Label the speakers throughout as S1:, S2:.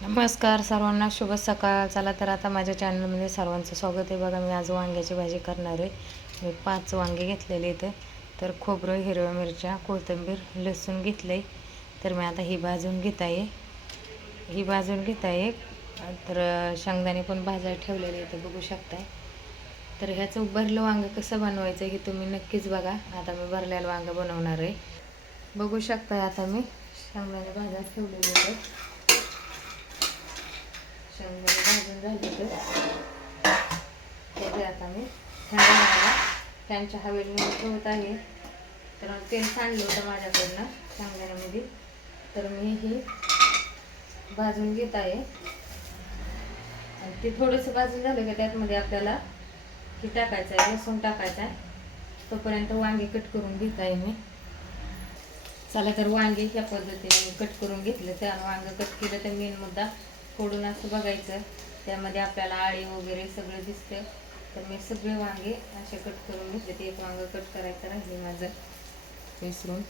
S1: नमस्कार सर्वांना शुभ सकाळ. चला तर आता माझ्या चॅनलमध्ये सर्वांचं स्वागत आहे. बघा मी आज वांग्याची भाजी करणार आहे. मी पाच वांगे घेतलेले इथं. तर खोबरं हिरव्या मिरच्या कोथिंबीर लसूण घेतलं आहे तर मी आता ही भाजून घेत आहे ही भाजून घेत आहे तर शेंगदाणे पण भाजायला ठेवलेले इथं बघू शकताय. तर ह्याचं भरलं वांगं कसं बनवायचं हे तुम्ही नक्कीच बघा. आता मी भरलेलं वांगं बनवणार आहे. बघू शकताय आता मी शेंगदाणे भाजायला ठेवलेले आहे शेंगदाणे भाजून झाले तर त्याचे आता मी थंड झाला फॅनच्या ठेवत आहे. तर तेल सांडलं होतं माझ्याकडनं शेंगदाण्यामध्ये तर मी ही भाजून घेत आहे. आणि ते थोडंसं भाजून झालं का त्यातमध्ये आपल्याला हे टाकायचं आहे लसूण टाकायचं आहे. तोपर्यंत वांगे कट करून घेत आहे मी. चला तर वांगे ह्या पद्धतीने कट करून घेतलं. त्या वांगं कट केलं तर मेन मुद्दा फोडून असं बघायचं. त्यामध्ये आपल्याला आळी वगैरे सगळं दिसतं तर मी सगळे वांगे असे कट करून घेतले. ते एक वांगं कट करायचं राहिले माझं. विसरून.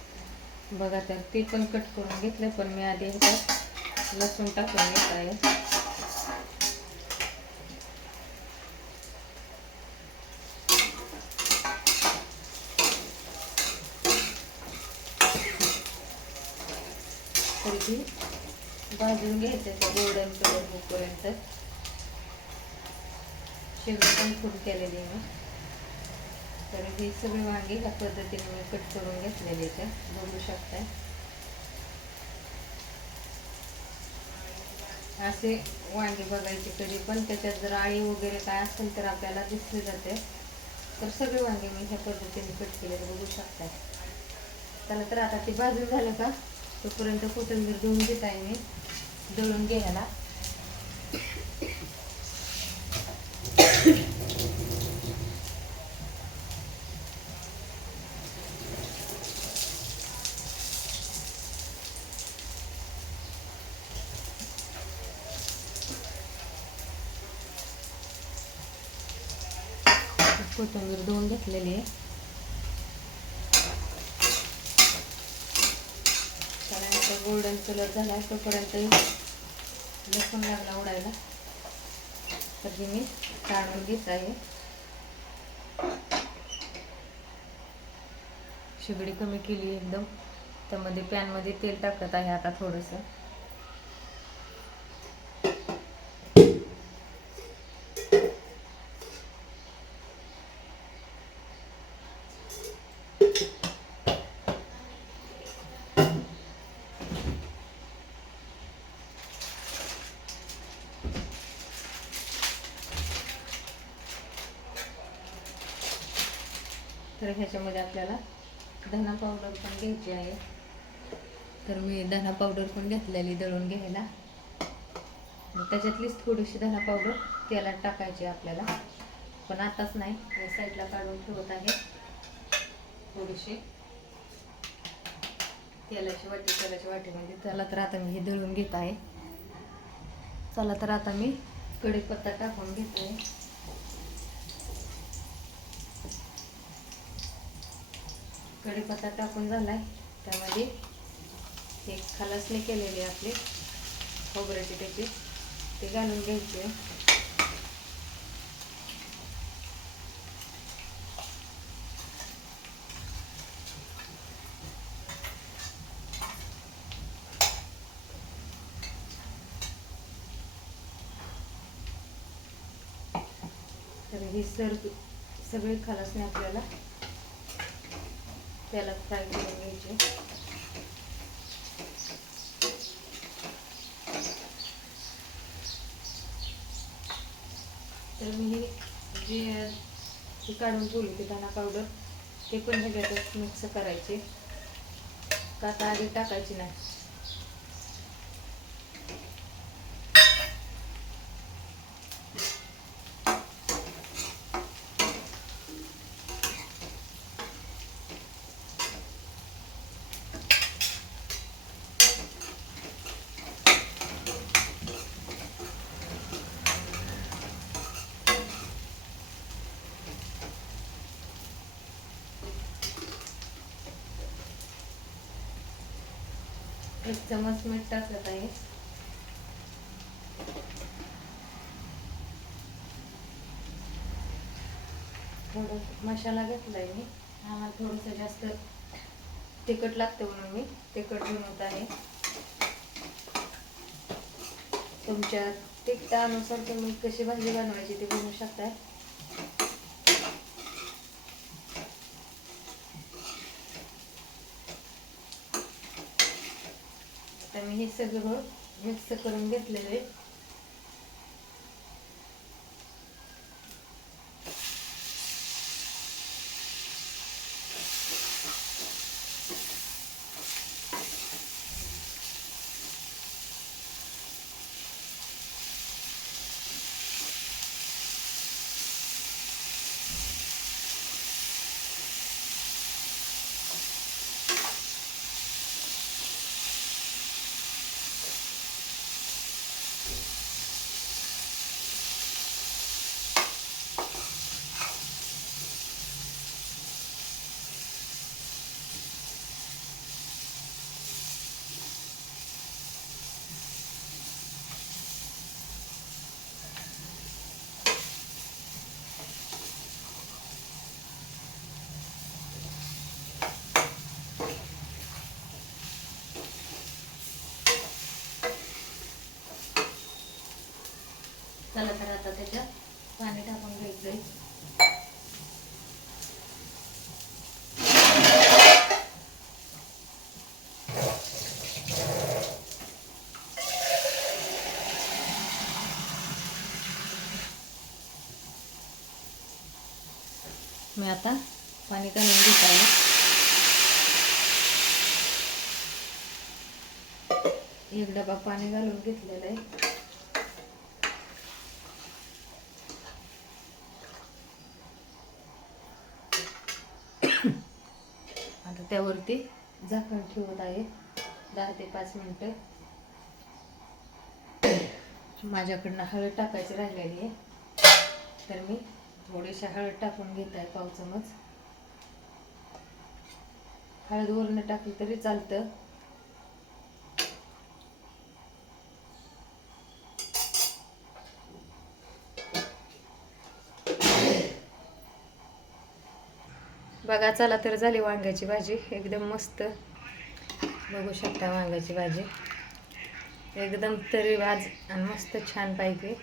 S1: बघा तर ते पण कट करून घेतलं पण मी आधी ह्याच्यात लसूण टाकून घेत आहे तरी भाजून घ्यायचं त्या गोल्डन कलर होईपर्यंत शिवण पण खूप केलेली मी तर ही सगळी वांगी ह्या पद्धतीने मी कट करून घेतलेली ते बघू शकताय. असे वांगे बघायचे कधी पण. त्याच्यात जर आळी वगैरे काय असेल तर आपल्याला दिसले जाते. तर सगळे वांगे मी ह्या पद्धतीने कट केले बघू शकताय. चला तर आता ते भाजून झालं का? तोपर्यंत कोथिंबीर धुवून घेत आहे मी दळून घ्यायला. कोथिंबीर धुवून घेतलेली आहे. आता गोल्डन कलर झाला तोपर्यंत लसूण लागला उडायला. तर हे मी काढून घेत आहे. शिगडी कमी केली एकदम. त्यामध्ये पॅनमध्ये तेल टाकत आहे आता थोडंसं. तर ह्याच्यामध्ये आपल्याला धना पावडर पण घ्यायची आहे. तर मी धना पावडर पण घेतलेली दळून घ्यायला. त्याच्यातलीच थोडीशी धना पावडर तेलात टाकायची आपल्याला. पण आताच नाही मी साईडला काढून ठेवत आहे. थोडीशी. तेलाची वाटी तेलाच्या वाटीमध्ये. चला तर आता मी हे दळून घेत आहे. चला तर आता मी कढीपत्ता टाकून घेत आहे. कढीपत्ता टाकून झाला आहे त्यामध्ये एक खलासणी केलेली आपली खोबऱ्याची त्याची ते घालून घ्यायचे तर ही सर सगळी खलासणी आपल्याला त्याला फ्राय करून घ्यायचे? तर मी जे काढून ठेवली होती दाणा पावडर ते पण ह्याच्यातच मिक्स करायचे. का आता आधी टाकायची नाही. एक चमच मीठ टाकत आहे थोडं मसाला घेतला आहे मी. आम्हाला थोडंसं जास्त तिखट लागतं म्हणून मी तिखट बनवत आहे. तुमच्या तिखटानुसार तुम्ही कशी भाजी बनवायची ते बनवू शकताय. आता मी हे सगळं मिक्स करून घेतलेलं आहे. मी आता पाणी घालून घेत आहे एक डबा पाणी घालून घेतलेलं आहे. आता त्यावरती झाकण ठेवत आहे. दहा ते पाच मिनटं. माझ्याकडनं हळद टाकायची राहिलेली आहे. तर मी थोडीशी हळद टाकून घेत आहे पाव चमच. हळद वरण टाकली तरी चालतं. बघा चला तर झाली वांग्याची भाजी. एकदम मस्त. बघू शकता वांग्याची भाजी. एकदम तरी भाज आणि मस्त छान पाहिजे